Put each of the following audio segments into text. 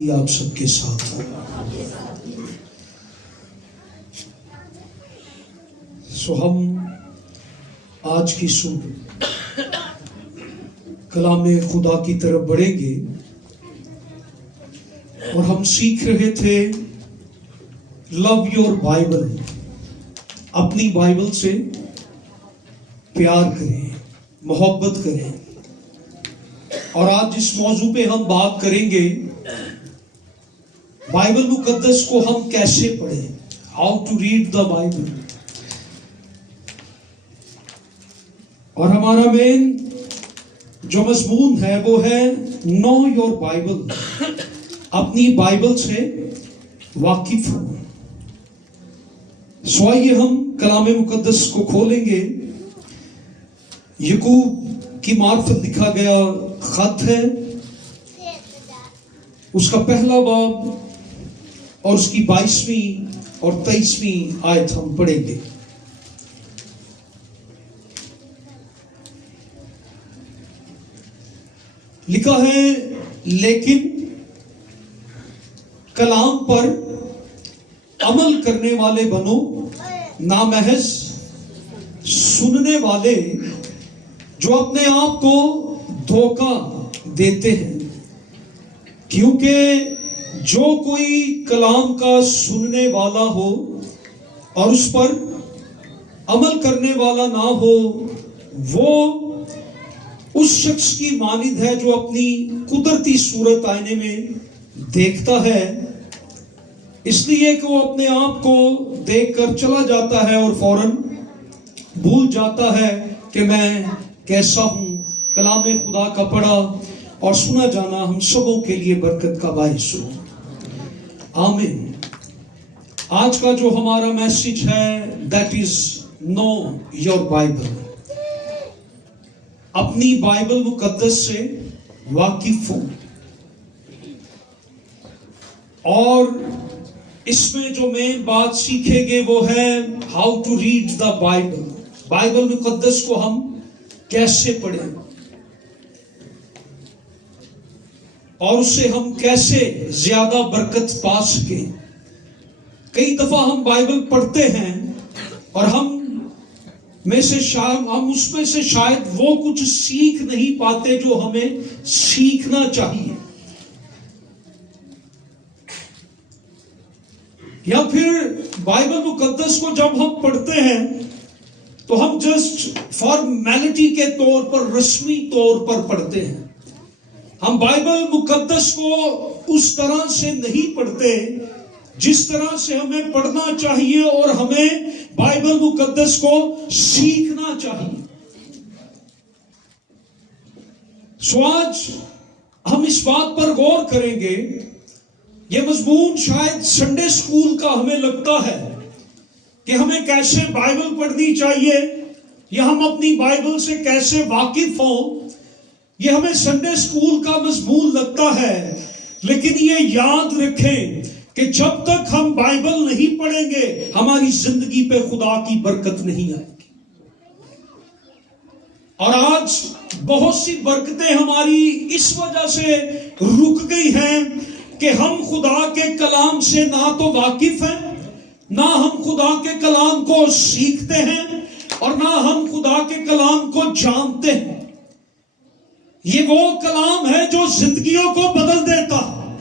آپ سب کے ساتھ ہم آج کی صبح کلام خدا کی طرف بڑھیں گے اور ہم سیکھ رہے تھے لو یور بائبل، اپنی بائبل سے پیار کریں، محبت کریں۔ اور آج جس موضوع پہ ہم بات کریں گے، بائبل مقدس کو ہم کیسے پڑھیں، how to read the Bible. اور ہمارا مین جو مضمون ہے وہ ہے نو یور بائبل، اپنی بائبل سے واقف ہو۔ سو آئیے ہم کلام مقدس کو کھولیں گے۔ یعقوب کی معرفت لکھا گیا خط ہے، اس کا پہلا باب اور اس کی 22ویں اور 23ویں آیت ہم پڑھیں گے۔ لکھا ہے، لیکن کلام پر عمل کرنے والے بنو، نہ محض سننے والے جو اپنے آپ کو دھوکہ دیتے ہیں، کیونکہ جو کوئی کلام کا سننے والا ہو اور اس پر عمل کرنے والا نہ ہو، وہ اس شخص کی مانند ہے جو اپنی قدرتی صورت آئینے میں دیکھتا ہے، اس لیے کہ وہ اپنے آپ کو دیکھ کر چلا جاتا ہے اور فوراً بھول جاتا ہے کہ میں کیسا ہوں۔ کلام خدا کا پڑھا اور سنا جانا ہم سبوں کے لیے برکت کا باعث ہو، آمین۔ آج کا جو ہمارا میسج ہے that is know your Bible, اپنی بائبل مقدس سے واقف ہو۔ اور اس میں جو مین بات سیکھیں گے وہ ہے how to read the Bible, Bible مقدس کو ہم کیسے پڑھیں اور اس سے ہم کیسے زیادہ برکت پا سکیں۔ کئی دفعہ ہم بائبل پڑھتے ہیں اور ہم اس میں سے شاید وہ کچھ سیکھ نہیں پاتے جو ہمیں سیکھنا چاہیے، یا پھر بائبل مقدس کو جب ہم پڑھتے ہیں تو ہم جسٹ فارمیلٹی کے طور پر، رسمی طور پر پڑھتے ہیں۔ ہم بائبل مقدس کو اس طرح سے نہیں پڑھتے جس طرح سے ہمیں پڑھنا چاہیے، اور ہمیں بائبل مقدس کو سیکھنا چاہیے۔ سو آج ہم اس بات پر غور کریں گے۔ یہ مضمون شاید سنڈے سکول کا ہمیں لگتا ہے کہ ہمیں کیسے بائبل پڑھنی چاہیے یا ہم اپنی بائبل سے کیسے واقف ہوں، یہ ہمیں سنڈے سکول کا مضمون لگتا ہے۔ لیکن یہ یاد رکھیں کہ جب تک ہم بائبل نہیں پڑھیں گے ہماری زندگی پہ خدا کی برکت نہیں آئے گی۔ اور آج بہت سی برکتیں ہماری اس وجہ سے رک گئی ہیں کہ ہم خدا کے کلام سے نہ تو واقف ہیں، نہ ہم خدا کے کلام کو سیکھتے ہیں، اور نہ ہم خدا کے کلام کو جانتے ہیں۔ یہ وہ کلام ہے جو زندگیوں کو بدل دیتا ہے،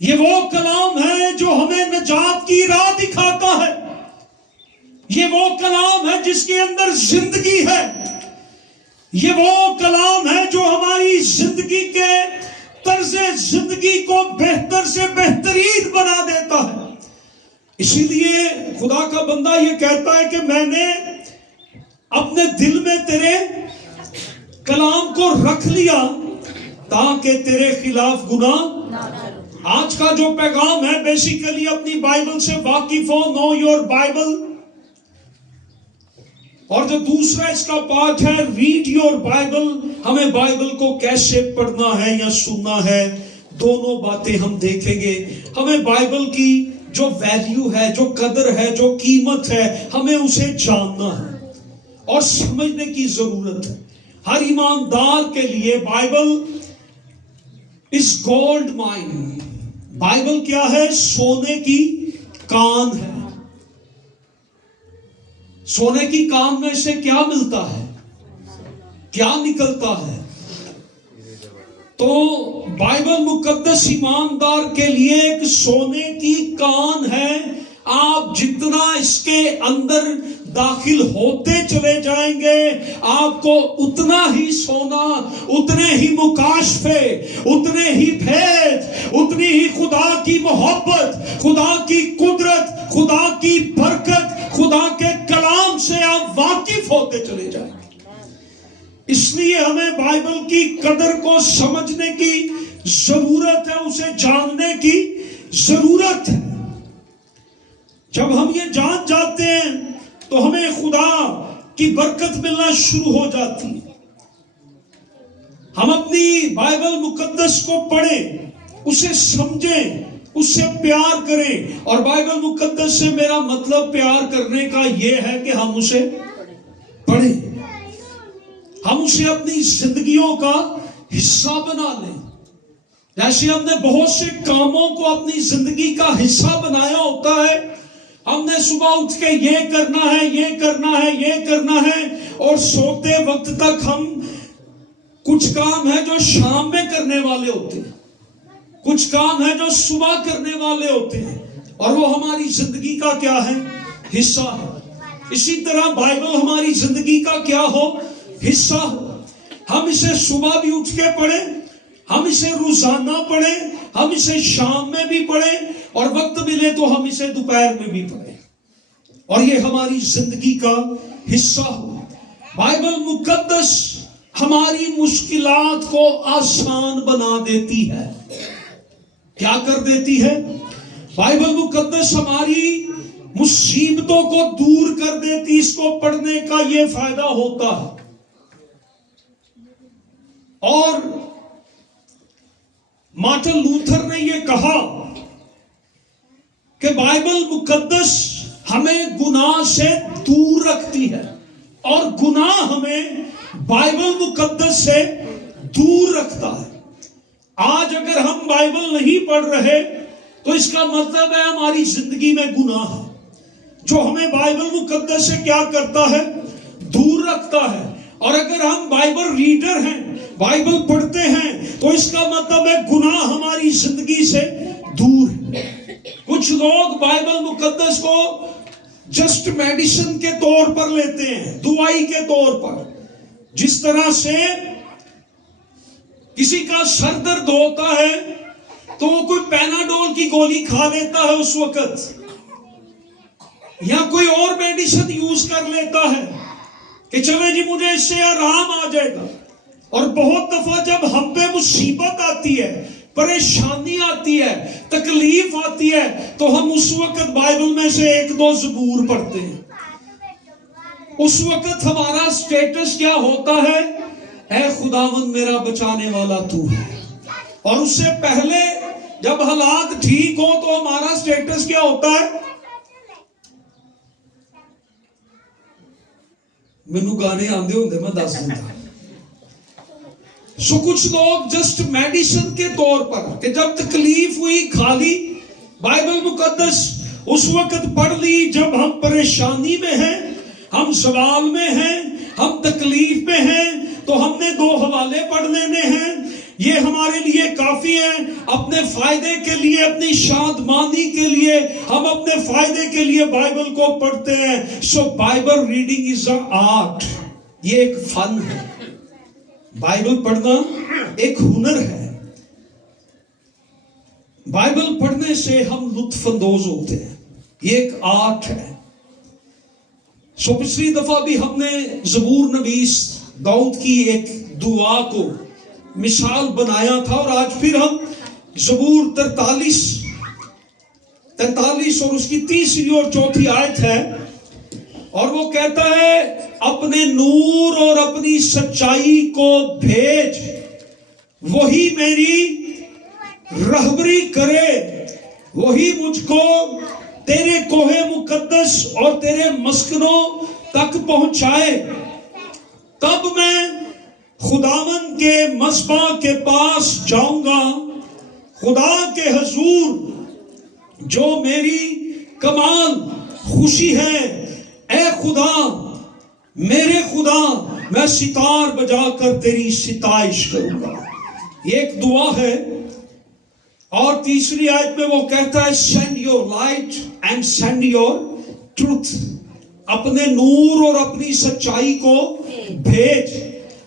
یہ وہ کلام ہے جو ہمیں نجات کی راہ دکھاتا ہے، یہ وہ کلام ہے جس کے اندر زندگی ہے، یہ وہ کلام ہے جو ہماری زندگی کے طرز زندگی کو بہتر سے بہترین بنا دیتا ہے۔ اسی لیے خدا کا بندہ یہ کہتا ہے کہ میں نے اپنے دل میں تیرے کلام کو رکھ لیا تاکہ تیرے خلاف گناہ۔ آج کا جو پیغام ہے بیسیکلی اپنی بائبل سے واقف ہو، نو یور بائبل۔ اور جو دوسرا اس کا پارٹ ہے ریڈ یور بائبل، ہمیں بائبل کو کیسے پڑھنا ہے یا سننا ہے، دونوں باتیں ہم دیکھیں گے۔ ہمیں بائبل کی جو ویلیو ہے، جو قدر ہے، جو قیمت ہے، ہمیں اسے جاننا ہے اور سمجھنے کی ضرورت ہے۔ ہر ایماندار کے لیے Bible is gold mine. Bible کیا ہے؟ سونے کی کان ہے. سونے کی کان میں سے کیا ملتا ہے؟ کیا نکلتا ہے؟ تو بائبل مقدس ایماندار کے لیے ایک سونے کی کان ہے. آپ جتنا اس کے اندر داخل ہوتے چلے جائیں گے آپ کو اتنا ہی سونا، اتنے ہی مکاشفے، اتنے ہی بھید، اتنی ہی خدا کی محبت، خدا کی قدرت، خدا کی برکت، خدا کے کلام سے آپ واقف ہوتے چلے جائیں گے. اس لیے ہمیں بائبل کی قدر کو سمجھنے کی ضرورت ہے، اسے جاننے کی ضرورت ہے. جب ہم یہ جان جاتے ہیں تو ہمیں خدا کی برکت ملنا شروع ہو جاتی ہے. ہم اپنی بائبل مقدس کو پڑھیں، اسے سمجھیں، اس سے پیار کریں. اور بائبل مقدس سے میرا مطلب پیار کرنے کا یہ ہے کہ ہم اسے پڑھیں، ہم اسے اپنی زندگیوں کا حصہ بنا لیں. جیسے ہم نے بہت سے کاموں کو اپنی زندگی کا حصہ بنایا ہوتا ہے. ہم نے صبح اٹھ کے یہ کرنا ہے، یہ کرنا ہے، یہ کرنا ہے، اور سوتے وقت تک ہم کچھ کام ہے جو شام میں کرنے والے ہوتے ہیں، کچھ کام ہے جو صبح کرنے والے ہوتے ہیں، اور وہ ہماری زندگی کا کیا ہے؟ حصہ ہے. اسی طرح بائبل ہماری زندگی کا کیا ہو؟ حصہ ہو. ہم اسے صبح بھی اٹھ کے پڑھیں، ہم اسے روزانہ پڑھیں، ہم اسے شام میں بھی پڑھیں، اور وقت ملے تو ہم اسے دوپہر میں بھی پڑھیں، اور یہ ہماری زندگی کا حصہ ہو. بائبل مقدس ہماری مشکلات کو آسان بنا دیتی ہے. کیا کر دیتی ہے؟ بائبل مقدس ہماری مصیبتوں کو دور کر دیتی. اس کو پڑھنے کا یہ فائدہ ہوتا ہے. اور مارٹن لوتھر نے یہ کہا کہ بائبل مقدس ہمیں گناہ سے دور رکھتی ہے، اور گناہ ہمیں بائبل مقدس سے دور رکھتا ہے. آج اگر ہم بائبل نہیں پڑھ رہے تو اس کا مطلب ہے ہماری زندگی میں گناہ ہے جو ہمیں بائبل مقدس سے کیا کرتا ہے؟ دور رکھتا ہے. اور اگر ہم بائبل ریڈر ہیں، بائبل پڑھتے ہیں، تو اس کا مطلب ہے گناہ ہماری زندگی سے دور ہے. کچھ لوگ بائبل مقدس کو جسٹ میڈیسن کے طور پر لیتے ہیں، دوائی کے طور پر. جس طرح سے کسی کا سر درد ہوتا ہے تو وہ کوئی پیناڈول کی گولی کھا لیتا ہے اس وقت، یا کوئی اور میڈیسن یوز کر لیتا ہے کہ چلے جی مجھے اس سے آرام آ جائے گا. اور بہت دفعہ جب ہم پہ مصیبت آتی ہے، پریشانی آتی ہے، تکلیف آتی ہے، تو ہم اس وقت بائبل میں سے ایک دو زبور پڑھتے ہیں. اس وقت ہمارا سٹیٹس کیا ہوتا ہے؟ اے خداوند میرا بچانے والا تو ہے. اور اس سے پہلے جب حالات ٹھیک ہو تو ہمارا سٹیٹس کیا ہوتا ہے؟ مینو گانے آندے ہوندے میں دس دوں. سو کچھ لوگ جسٹ میڈیسن کے طور پر کہ جب تکلیف ہوئی کھا لی، بائبل مقدس اس وقت پڑھ لی جب ہم پریشانی میں ہیں، ہم سوال میں ہیں، ہم تکلیف میں ہیں، تو ہم نے 2 حوالے پڑھ لینے ہیں، یہ ہمارے لیے کافی ہے. اپنے فائدے کے لیے، اپنی شادمانی کے لیے، ہم اپنے فائدے کے لیے بائبل کو پڑھتے ہیں. So Bible reading is a art, یہ ایک فن ہے. بائبل پڑھنا ایک ہنر ہے. بائبل پڑھنے سے ہم لطف اندوز ہوتے ہیں، یہ ایک آرٹ ہے. سو پچھلی دفعہ بھی ہم نے زبور نویس داؤد کی ایک دعا کو مثال بنایا تھا، اور آج پھر ہم زبور 43 اور اس کی 3 اور 4 آیت ہے، اور وہ کہتا ہے اپنے نور اور اپنی سچائی کو بھیج، وہی میری رہبری کرے، وہی مجھ کو تیرے کوہ مقدس اور تیرے مسکنوں تک پہنچائے. تب میں خداوند کے مذبح کے پاس جاؤں گا، خدا کے حضور جو میری کمال خوشی ہے۔ اے خدا، میرے خدا، میں ستار بجا کر تیری ستائش کروں گا۔ یہ ایک دعا ہے۔ اور تیسری آیت میں وہ کہتا ہے send your light and send your truth، اپنے نور اور اپنی سچائی کو بھیج،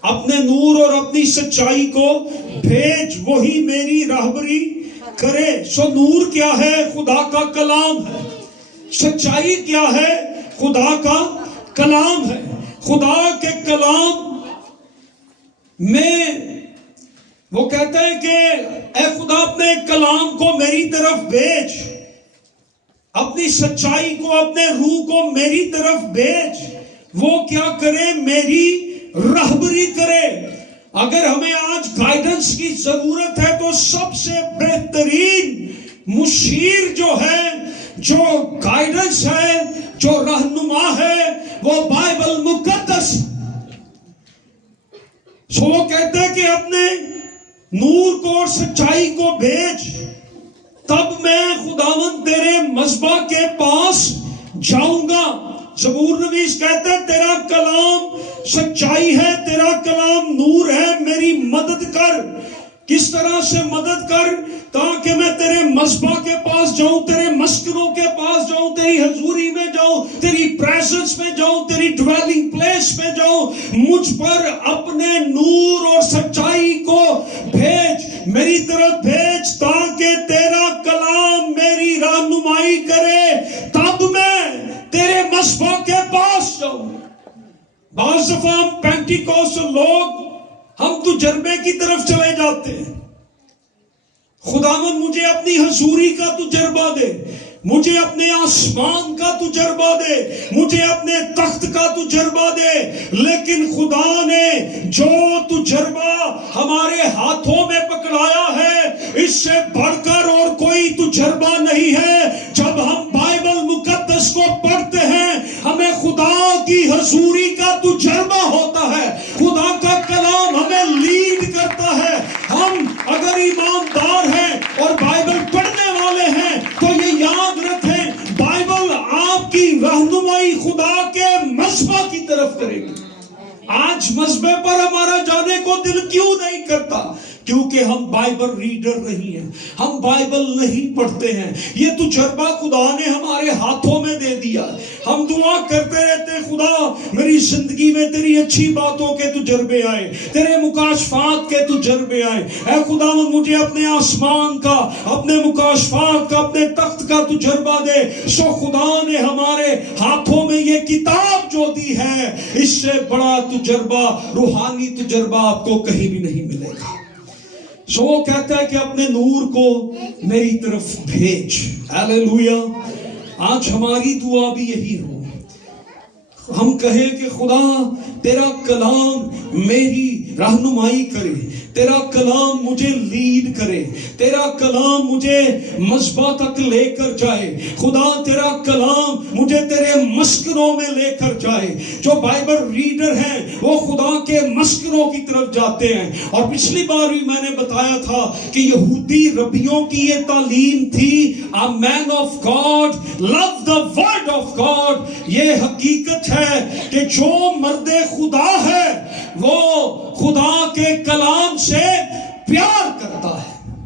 اپنے نور اور اپنی سچائی کو بھیج، وہی میری راہبری کرے۔ سو نور کیا ہے؟ خدا کا کلام ہے۔ سچائی کیا ہے؟ خدا کا کلام ہے۔ خدا کے کلام میں وہ کہتا ہے کہ اے خدا اپنے کلام کو میری طرف بھیج، اپنی سچائی کو، اپنے روح کو میری طرف بھیج۔ وہ کیا کرے؟ میری رہبری کرے۔ اگر ہمیں آج گائیڈنس کی ضرورت ہے تو سب سے بہترین مشیر جو ہے، جو گائیڈنس ہے، جو رہنما ہے، وہ بائبل مقدس۔ سو وہ کہتا ہے کہ اپنے نور کو اور سچائی کو بھیج، تب میں خداوند تیرے مذبح کے پاس جاؤں گا۔ زبور نویس کہتا ہے تیرا کلام سچائی ہے، تیرا کلام نور ہے، میری مدد کر۔ کس طرح سے مدد کر؟ تاکہ میں تیرے مذبح کے پاس جاؤں، تیرے مسکنوں کے پاس جاؤں، تیری حضوری میں جاؤں، تیری پریزنس میں جاؤں، تیری ڈویلنگ پلیس میں جاؤں۔ مجھ پر اپنے نور اور سچائی کو بھیج، میری طرف بھیج، تاکہ تیرا کلام میری رہنمائی کرے، تب میں تیرے مذبح کے پاس جاؤں۔ بعض دفعہ ہم پینٹیکوسٹل لوگ ہم تجربے کی طرف چلے جاتے ہیں۔ خداوند مجھے اپنی حضوری کا تجربہ دے، مجھے اپنے آسمان کا تجربہ دے، مجھے اپنے تخت کا تجربہ دے۔ لیکن خدا نے جو تجربہ ہمارے ہاتھوں میں پکڑایا ہے، اس سے بڑھ کر اور کوئی تجربہ نہیں ہے۔ جب ہم بائبل مقدس کو پڑھتے ہیں، ہمیں خدا کی حضوری کا تجربہ ہوتا ہے، خدا کا کلام ہمیں لیڈ کرتا ہے۔ ہم اگر ایماندار ہیں اور بائبل پڑھنے والے ہیں تو یہ یاد رکھیں، بائبل آپ کی رہنمائی خدا کے مذبح کی طرف کرے گی۔ آج مذبح پر ہمارا جانے کو دل کیوں نہیں کرتا؟ کیونکہ ہم بائبل ریڈر نہیں ہیں، ہم بائبل نہیں پڑھتے ہیں۔ یہ تجربہ خدا نے ہمارے ہاتھوں میں دے دیا۔ ہم دعا کرتے رہتے، خدا میری زندگی میں تیری اچھی باتوں کے تجربے آئے، تیرے مکاشفات کے تجربے آئے۔ اے خدا مجھے اپنے آسمان کا، اپنے مکاشفات کا، اپنے تخت کا تجربہ دے۔ سو خدا نے ہمارے ہاتھوں میں یہ کتاب جو دی ہے، اس سے بڑا تجربہ، روحانی تجربہ آپ کو کہیں بھی نہیں ملے گا۔ سو وہ کہتا ہے کہ اپنے نور کو میری طرف بھیج۔ ہاللیلویا۔ آج ہماری دعا بھی یہی ہو، ہم کہیں کہ خدا تیرا کلام میری رہنمائی کرے، تیرا کلام مجھے لیڈ کرے، تیرا کلام مجھے مذبح تک لے کر جائے، خدا تیرا کلام مجھے تیرے مسکنوں میں لے کر جائے۔ جو بائبل ریڈر ہیں وہ خدا کے مسکنوں کی طرف جاتے ہیں۔ اور پچھلی بار بھی میں نے بتایا تھا کہ یہودی ربیوں کی یہ تعلیم تھی، a man of God love the word of God۔ یہ حقیقت ہے کہ جو مرد خدا ہے وہ خدا کے کلام سے پیار کرتا ہے،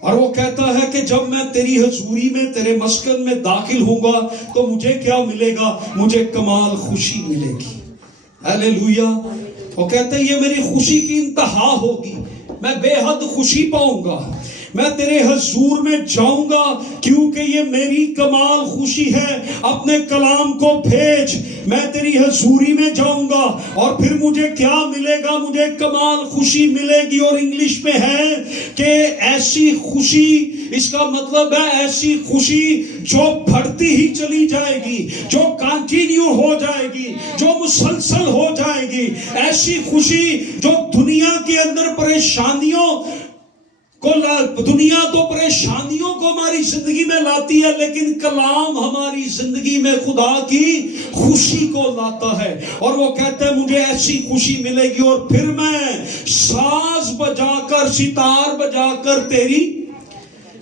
اور وہ کہتا ہے کہ جب میں تیری حضوری میں، تیرے مسکن میں داخل ہوں گا تو مجھے کیا ملے گا؟ مجھے کمال خوشی ملے گی۔ ہاللیلویا۔ وہ کہتا ہے یہ میری خوشی کی انتہا ہوگی، میں بے حد خوشی پاؤں گا، میں تیرے حضور میں جاؤں گا، کیونکہ یہ میری کمال خوشی ہے۔ اپنے کلام کو بھیج، میں تیری حضوری میں جاؤں گا، اور پھر مجھے کیا ملے گا؟ مجھے کمال خوشی ملے گی۔ اور انگلش میں ہے کہ ایسی خوشی، اس کا مطلب ہے ایسی خوشی جو بڑھتی ہی چلی جائے گی، جو کنٹینیو ہو جائے گی، جو مسلسل ہو جائے گی۔ ایسی خوشی جو دنیا کے اندر پریشانیوں دنیا تو پریشانیوں کو ہماری زندگی میں لاتی ہے، لیکن کلام ہماری زندگی میں خدا کی خوشی کو لاتا ہے، اور وہ کہتا ہے مجھے ایسی خوشی ملے گی اور پھر میں ساز بجا کر، ستار بجا کر تیری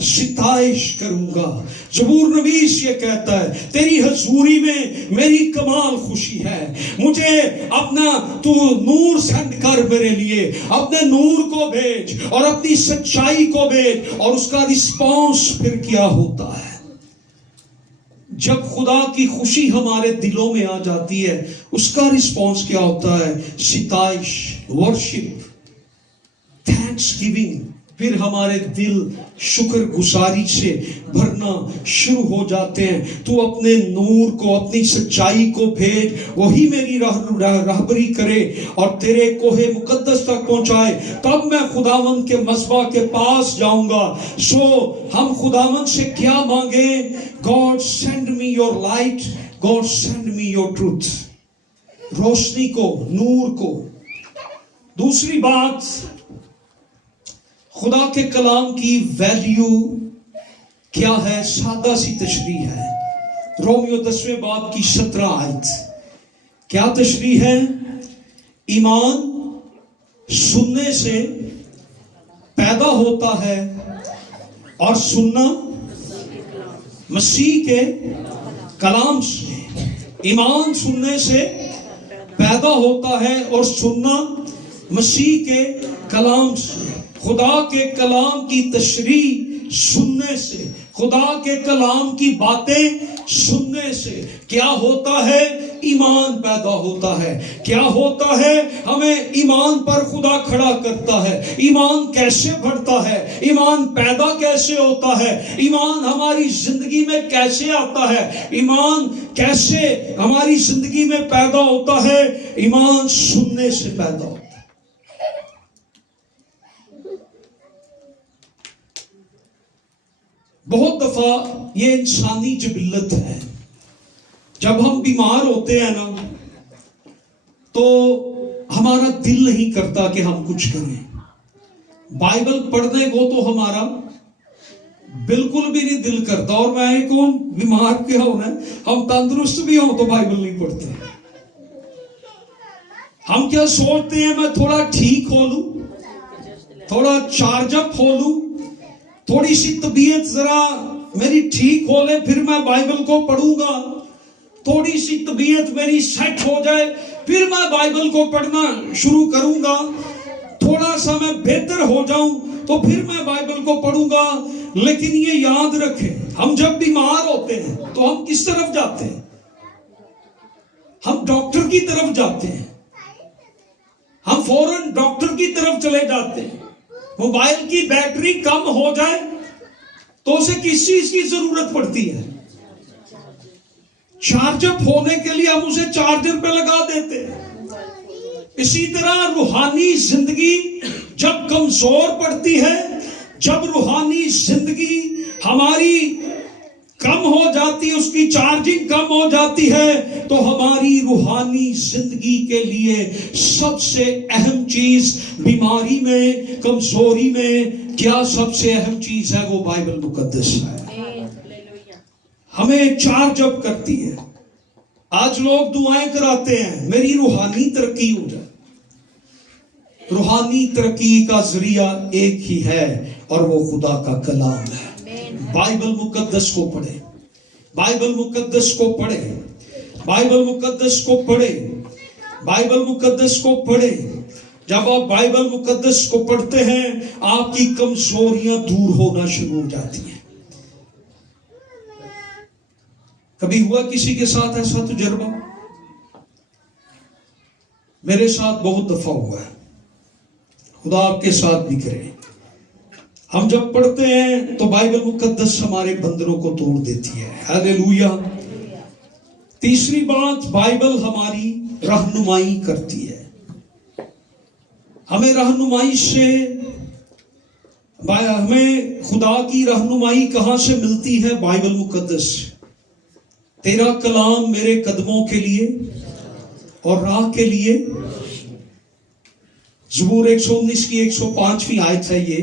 ستائش کروں گا۔ زبور نویس یہ کہتا ہے تیری حضوری میں میری کمال خوشی ہے، مجھے اپنا تو نور سینڈ کر میرے لیے، اپنے نور کو بھیج اور اپنی سچائی کو بھیج۔ اور اس کا رسپانس پھر کیا ہوتا ہے؟ جب خدا کی خوشی ہمارے دلوں میں آ جاتی ہے، اس کا رسپانس کیا ہوتا ہے؟ ستائش، ورشپ، تھینکس گیونگ۔ پھر ہمارے دل شکر گزاری سے بھرنا شروع ہو جاتے ہیں۔ تو اپنے نور کو، اپنی سچائی کو بھیج، وہی میری رہبری کرے اور تیرے کوہ مقدس تک پہنچائے، تب میں خداوند کے مذبح کے پاس جاؤں گا۔ سو ہم خداوند سے کیا مانگیں؟ God send me your light, God send me your truth۔ روشنی کو، نور کو۔ دوسری بات، خدا کے کلام کی ویلیو کیا ہے؟ سادہ سی تشریح ہے۔ رومیو 10ویں باب کی 17 آیت کیا تشریح ہے؟ ایمان سننے سے پیدا ہوتا ہے اور سننا مسیح کے کلام سے۔ ایمان سننے سے پیدا ہوتا ہے اور سننا مسیح کے کلام سے۔ خدا کے کلام کی تشریح سننے سے، خدا کے کلام کی باتیں سننے سے کیا ہوتا ہے؟ ایمان پیدا ہوتا ہے۔ کیا ہوتا ہے؟ ہمیں ایمان پر خدا کھڑا کرتا ہے۔ ایمان کیسے بڑھتا ہے؟ ایمان پیدا کیسے ہوتا ہے؟ ایمان ہماری زندگی میں کیسے آتا ہے؟ ایمان کیسے ہماری زندگی میں پیدا ہوتا ہے؟ ایمان سننے سے پیدا ہوتا ہے۔ بہت دفعہ یہ انسانی جبلت ہے، جب ہم بیمار ہوتے ہیں نا تو ہمارا دل نہیں کرتا کہ ہم کچھ کریں۔ بائبل پڑھنے کو تو ہمارا بالکل بھی نہیں دل کرتا، اور میں کون بیمار کیا ہونا ہے، ہم تندرست بھی ہوں تو بائبل نہیں پڑھتے۔ ہم کیا سوچتے ہیں میں تھوڑا ٹھیک ہو لوں، تھوڑا چارج اپ ہو لوں، تھوڑی سی طبیعت ذرا میری ٹھیک ہو لے پھر میں بائبل کو پڑھوں گا، تھوڑی سی طبیعت میری سیٹ ہو جائے پھر میں بائبل کو پڑھنا شروع کروں گا، تھوڑا سا میں بہتر ہو جاؤں تو پھر میں بائبل کو پڑھوں گا۔ لیکن یہ یاد رکھیں، ہم جب بیمار ہوتے ہیں تو ہم کس طرف جاتے ہیں؟ ہم ڈاکٹر کی طرف جاتے ہیں، ہم فوراً ڈاکٹر کی طرف چلے جاتے ہیں۔ موبائل کی بیٹری کم ہو جائے تو اسے کس چیز کی ضرورت پڑتی ہے؟ چارج اپ ہونے کے لیے ہم اسے چارجر پہ لگا دیتے ہیں۔ اسی طرح روحانی زندگی جب کمزور پڑتی ہے، جب روحانی زندگی ہماری کم ہو جاتی ہے، اس کی چارجنگ کم ہو جاتی ہے، تو ہماری روحانی زندگی کے لیے سب سے اہم چیز بیماری میں، کمزوری میں کیا سب سے اہم چیز ہے؟ وہ بائبل مقدس ہے۔ ہمیں چارج اپ کرتی ہے۔ آج لوگ دعائیں کراتے ہیں میری روحانی ترقی ہو جائے۔ روحانی ترقی کا ذریعہ ایک ہی ہے اور وہ خدا کا کلام ہے۔ بائبل مقدس کو پڑھے، بائبل مقدس کو پڑھے، بائبل مقدس کو پڑھے، بائبل مقدس کو پڑھے۔ جب آپ بائبل مقدس کو پڑھتے ہیں آپ کی کمزوریاں دور ہونا شروع ہو جاتی ہیں۔ کبھی ہوا کسی کے ساتھ ایسا تجربہ؟ میرے ساتھ بہت دفعہ ہوا ہے، خدا آپ کے ساتھ بھی کرے۔ ہم جب پڑھتے ہیں تو بائبل مقدس ہمارے بندروں کو توڑ دیتی ہے۔ ہاللیلویا۔ تیسری بات، بائبل ہماری رہنمائی کرتی ہے۔ ہمیں رہنمائی سے، ہمیں خدا کی رہنمائی کہاں سے ملتی ہے؟ بائبل مقدس۔ تیرا کلام میرے قدموں کے لیے اور راہ کے لیے۔ زبور 119 کی 105ویں آیت ہے یہ،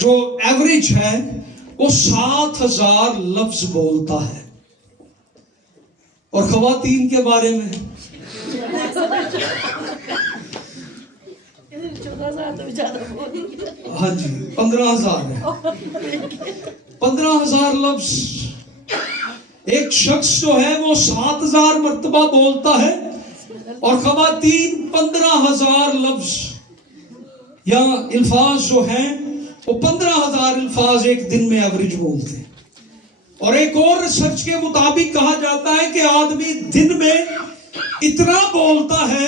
جو ایوریج ہے وہ 7,000 لفظ بولتا ہے. اور خواتین کے بارے میں 15,000 ہے. 15,000 لفظ. ایک شخص جو ہے وہ 7,000 مرتبہ بولتا ہے اور خواتین 15,000 لفظ یا الفاظ جو ہیں وہ 15,000 الفاظ ایک دن میں ایوریج بولتے ہیں. اور ایک اور ریسرچ کے مطابق کہا جاتا ہے کہ آدمی دن میں اتنا بولتا ہے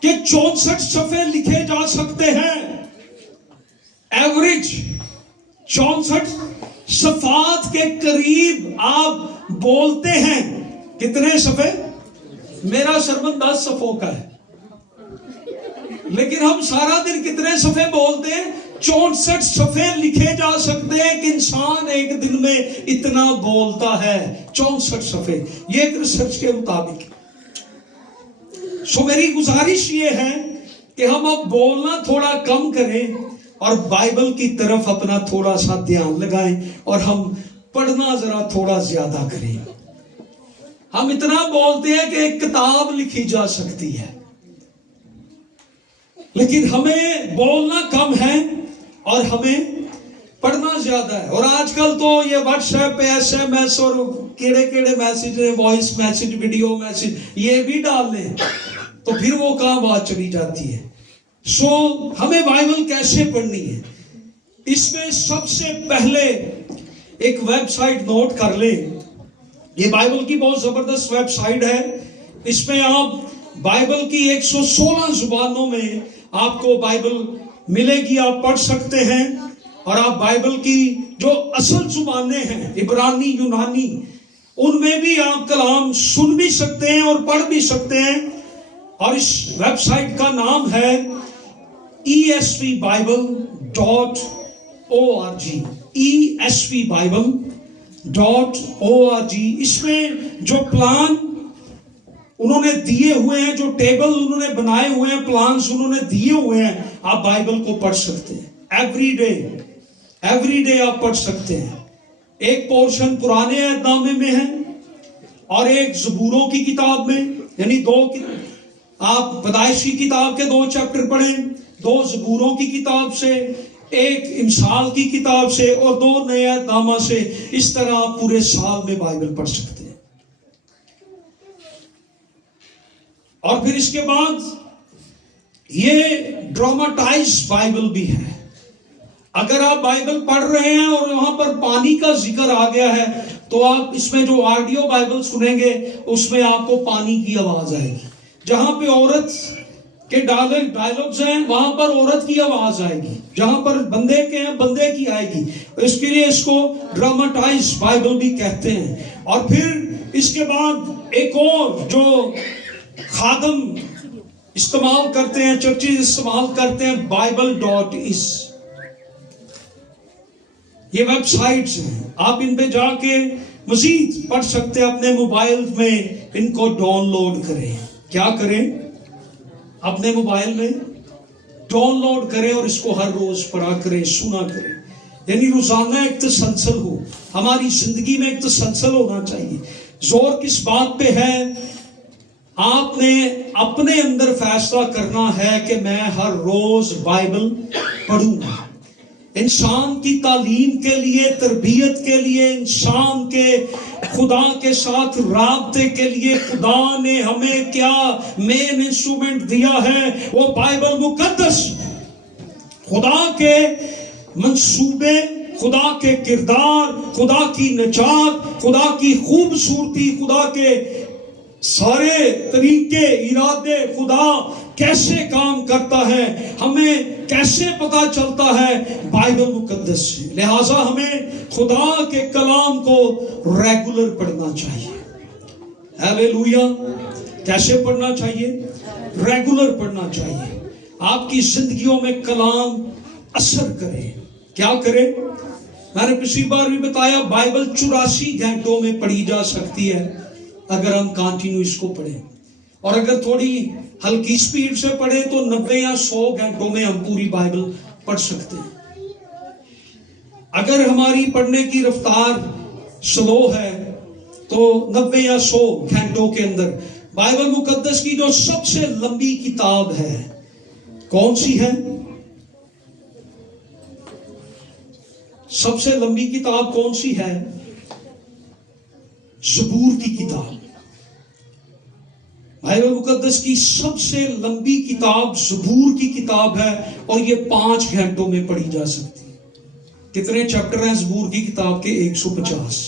کہ 64 صفحے لکھے جا سکتے ہیں. ایوریج 64 صفحات کے قریب آپ بولتے ہیں. کتنے صفحے؟ میرا سرمن 10 صفحوں کا ہے، لیکن ہم سارا دن کتنے صفحے بولتے ہیں؟ 64 صفحے لکھے جا سکتے ہیں کہ انسان ایک دن میں اتنا بولتا ہے. 64 صفحے، یہ ایک ریسرچ کے مطابق. سو میری گزارش یہ ہے کہ ہم اب بولنا تھوڑا کم کریں اور بائبل کی طرف اپنا تھوڑا سا دھیان لگائیں اور ہم پڑھنا ذرا تھوڑا زیادہ کریں. ہم اتنا بولتے ہیں کہ ایک کتاب لکھی جا سکتی ہے، لیکن ہمیں بولنا کم ہے اور ہمیں پڑھنا زیادہ ہے. اور آج کل تو یہ واٹس ایپ پہ SMS اور کیڑے میسج ہیں، وائس میسج، ویڈیو میسج، یہ بھی ڈال لیں تو پھر وہ کہاں بات چلی جاتی ہے. سو ہمیں بائبل کیسے پڑھنی ہے؟ اس میں سب سے پہلے ایک ویب سائٹ نوٹ کر لیں. یہ بائبل کی بہت زبردست ویب سائٹ ہے. اس میں آپ بائبل کی 116 زبانوں میں آپ کو بائبل ملے گی، آپ پڑھ سکتے ہیں. اور آپ بائبل کی جو اصل زبانیں ہیں، عبرانی، یونانی، ان میں بھی آپ کلام سن بھی سکتے ہیں اور پڑھ بھی سکتے ہیں. اور اس ویب سائٹ کا نام ہے esvbible.org. esvbible.org. اس میں جو پلان انہوں نے دیے ہوئے ہیں، جو ٹیبل انہوں نے بنائے ہوئے ہیں، پلانز انہوں نے دیے ہوئے ہیں، آپ بائبل کو پڑھ سکتے ہیں. ایوری ڈے آپ پڑھ سکتے ہیں. ایک پورشن پرانے عہد نامے میں ہے اور ایک زبوروں کی کتاب میں، یعنی آپ پیدائش کی کتاب کے 2 چیپٹر پڑھیں، 2 زبوروں کی کتاب سے، ایک امثال کی کتاب سے اور 2 نئے عہد نامہ سے. اس طرح آپ پورے سال میں بائبل پڑھ سکتے ہیں. اور پھر اس کے بعد یہ ڈراماٹائز بائبل بھی ہے. اگر آپ بائبل پڑھ رہے ہیں اور وہاں پر پانی کا ذکر آ گیا ہے تو آپ اس میں جو آڈیو بائبل سنیں گے اس میں آپ کو پانی کی آواز آئے گی. جہاں پہ عورت کے ڈائلوگز ہیں وہاں پر عورت کی آواز آئے گی. جہاں پر بندے کے ہیں بندے کی آئے گی. اس کے لیے اس کو ڈراماٹائز بائبل بھی کہتے ہیں. اور پھر اس کے بعد ایک اور جو خادم استعمال کرتے ہیں، چرچز استعمال کرتے ہیں، bible.is. یہ ویب سائٹس ہیں، آپ ان پہ جا کے مزید پڑھ سکتے ہیں. اپنے موبائل میں ان کو ڈاؤن لوڈ کریں. کیا کریں؟ اپنے موبائل میں ڈاؤن لوڈ کریں اور اس کو ہر روز پڑھا کریں، سنا کریں. یعنی روزانہ ایک تسلسل ہو. ہماری زندگی میں ایک تسلسل ہونا چاہیے. زور کس بات پہ ہے؟ آپ نے اپنے اندر فیصلہ کرنا ہے کہ میں ہر روز بائبل پڑھوں گا. انسان کی تعلیم کے لیے، تربیت کے لیے، انسان کے خدا کے ساتھ رابطے کے لیے خدا نے ہمیں کیا مین انسٹرومنٹ دیا ہے؟ وہ بائبل مقدس. خدا کے منصوبے، خدا کے کردار، خدا کی نجات، خدا کی خوبصورتی، خدا کے سارے طریقے، ارادے، خدا کیسے کام کرتا ہے، ہمیں کیسے پتا چلتا ہے؟ بائبل مقدس سے. لہٰذا ہمیں خدا کے کلام کو ریگولر پڑھنا چاہیے. ہیلیلویا. کیسے پڑھنا چاہیے؟ ریگولر پڑھنا چاہیے. آپ کی زندگیوں میں کلام اثر کرے. کیا کرے؟ میں نے پچھلی بار بھی بتایا بائبل 84 گھنٹوں میں پڑھی جا سکتی ہے اگر ہم کانٹینیو اس کو پڑھیں. اور اگر تھوڑی ہلکی سپیڈ سے پڑھیں تو 90 یا 100 گھنٹوں میں ہم پوری بائبل پڑھ سکتے ہیں. اگر ہماری پڑھنے کی رفتار سلو ہے تو 90 یا 100 گھنٹوں کے اندر بائبل مقدس کی جو سب سے لمبی کتاب ہے کون سی ہے؟ سب سے لمبی کتاب کون سی ہے؟ زبور کی کتاب. بائبل مقدس کی سب سے لمبی کتاب زبور کی کتاب ہے اور یہ 5 گھنٹوں میں پڑھی جا سکتی ہے. کتنے چیپٹر ہیں زبور کی کتاب کے؟ 150.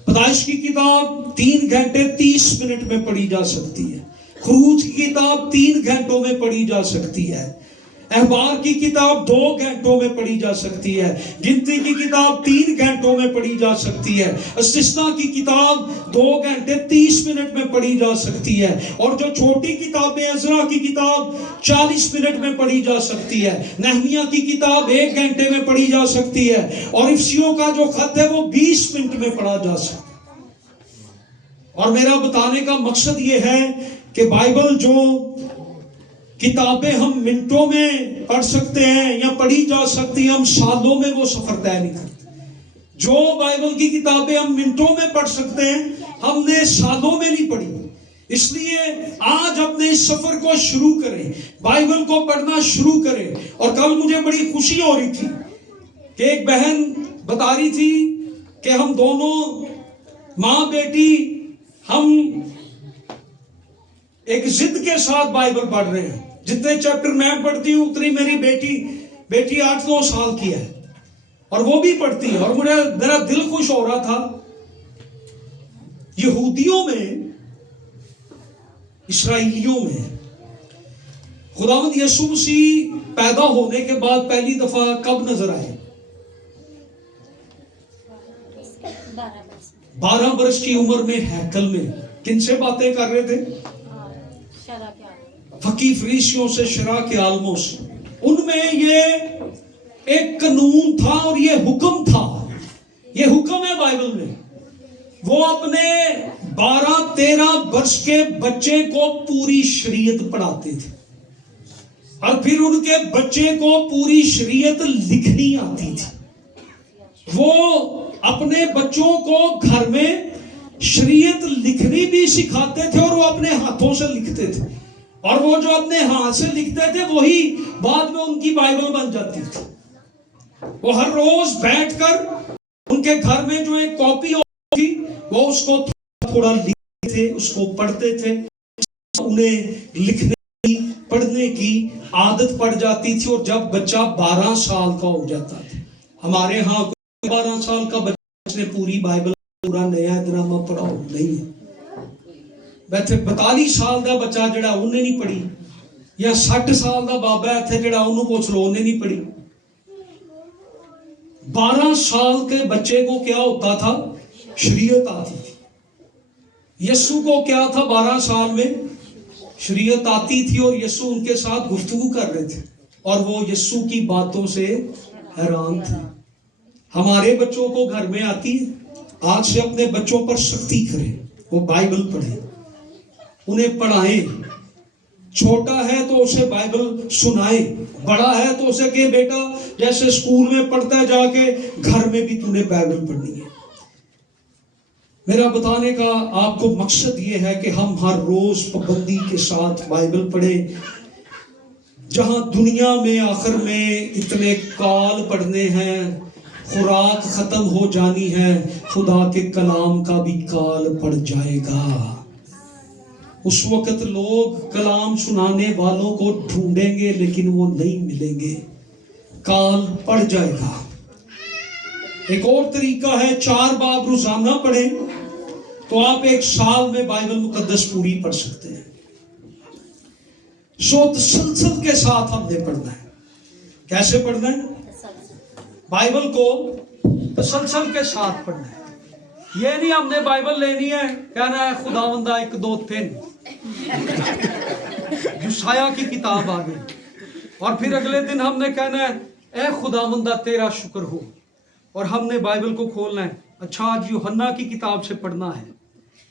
پیدائش کی کتاب 3 گھنٹے 30 منٹ میں پڑھی جا سکتی ہے. خروج کی کتاب 3 گھنٹوں میں پڑھی جا سکتی ہے. احبار کی کتاب 2 گھنٹوں میں پڑھی جا سکتی ہے. گنتی کی کتاب 3 گھنٹوں میں پڑھی جا سکتی ہے. استثنا کی کتاب 2 گھنٹے 30 منٹ میں پڑھی جا سکتی ہے. اور جو چھوٹی کتابیں عزرا کی کتاب 40 منٹ میں پڑھی جا سکتی ہے. نہمیہ کی کتاب 1 گھنٹے میں پڑھی جا سکتی ہے. اور افسیوں کا جو خط ہے وہ 20 منٹ میں پڑھا جا سکتا ہے. اور میرا بتانے کا مقصد یہ ہے کہ بائبل جو کتابیں ہم منٹوں میں پڑھ سکتے ہیں یا پڑھی جا سکتی ہیں، ہم سالوں میں وہ سفر طے نہیں کرتے. جو بائبل کی کتابیں ہم منٹوں میں پڑھ سکتے ہیں ہم نے سالوں میں نہیں پڑھی. اس لیے آج اپنے اس سفر کو شروع کریں، بائبل کو پڑھنا شروع کریں. اور کل مجھے بڑی خوشی ہو رہی تھی کہ ایک بہن بتا رہی تھی کہ ہم دونوں ماں بیٹی ہم ایک ضد کے ساتھ بائبل پڑھ رہے ہیں. جتنے چیپٹر میں پڑھتی ہوں اتنی میری بیٹی 8-9 سال کی ہے اور وہ بھی پڑھتی ہے. اور میرا دل خوش ہو رہا تھا. یہودیوں میں، اسرائیلیوں میں خداوند یسوع مسیح پیدا ہونے کے بعد پہلی دفعہ کب نظر آئے؟ 12 برس کی عمر میں ہیکل میں. کن سے باتیں کر رہے تھے؟ فقی فریسیوں سے، شرع کے عالموں سے. ان میں یہ ایک قانون تھا اور یہ حکم تھا. یہ حکم ہے بائبل میں. وہ اپنے 12-13 برس کے بچے کو پوری شریعت پڑھاتے تھے اور پھر ان کے بچے کو پوری شریعت لکھنی آتی تھی. وہ اپنے بچوں کو گھر میں شریعت لکھنی بھی سکھاتے تھے اور وہ اپنے ہاتھوں سے لکھتے تھے. اور وہ جو اپنے ہاتھ سے لکھتے تھے وہی بعد میں ان کی بائبل بن جاتی تھی. وہ ہر روز بیٹھ کر ان کے گھر میں جو ایک کاپی ہوتی تھی وہ اس کو تھوڑا لکھتے تھے، اس کو پڑھتے تھے. انہیں لکھنے کی، پڑھنے کی عادت پڑ جاتی تھی. اور جب بچہ 12 سال کا ہو جاتا تھا، ہمارے ہاں 12 سال کا بچہ نے پوری بائبل، پورا نیا ڈرامہ پڑھا نہیں ہے. 42 سال کا بچہ جڑا انہیں نہیں پڑھی، یا 60 سال کا بابا ہے جڑا انہوں پوچھ لو انہیں نہیں پڑھی. 12 سال کے بچے کو کیا ہوتا تھا؟ شریعت آتی تھی. یسوع کو کیا تھا؟ 12 سال میں شریعت آتی تھی اور یسوع ان کے ساتھ گفتگو کر رہے تھے اور وہ یسوع کی باتوں سے حیران تھے. ہمارے بچوں کو گھر میں آتی ہے. آج سے اپنے بچوں پر سختی کریں، وہ بائبل پڑھیں، انہیں پڑھائیں. چھوٹا ہے تو اسے بائبل سنائیں، بڑا ہے تو اسے کہ بیٹا جیسے اسکول میں پڑھتا ہے جا کے گھر میں بھی تم نے بائبل پڑھنی ہے. میرا بتانے کا آپ کو مقصد یہ ہے کہ ہم ہر روز پابندی کے ساتھ بائبل پڑھیں. جہاں دنیا میں آخر میں اتنے کال پڑھنے ہیں، خوراک ختم ہو جانی ہے، خدا کے کلام کا بھی کال پڑ جائے گا. اس وقت لوگ کلام سنانے والوں کو ڈھونڈیں گے لیکن وہ نہیں ملیں گے. کال پڑ جائے گا. ایک اور طریقہ ہے، 4 باب روزانہ پڑھیں تو آپ 1 سال میں بائبل مقدس پوری پڑھ سکتے ہیں. سو تسلسل کے ساتھ ہم نے پڑھنا ہے. کیسے پڑھنا ہے؟ بائبل کو تسلسل کے ساتھ پڑھنا ہے. یہ نہیں ہم نے بائبل لینی ہے، کہنا ہے خداوندہ 1 2 3 یسایہ کی کتاب آ گئی اور پھر اگلے دن ہم نے کہنا ہے اے خداوندہ تیرا شکر ہو، اور ہم نے بائبل کو کھولنا ہے. اچھا آج یوحنا کی کتاب سے پڑھنا ہے.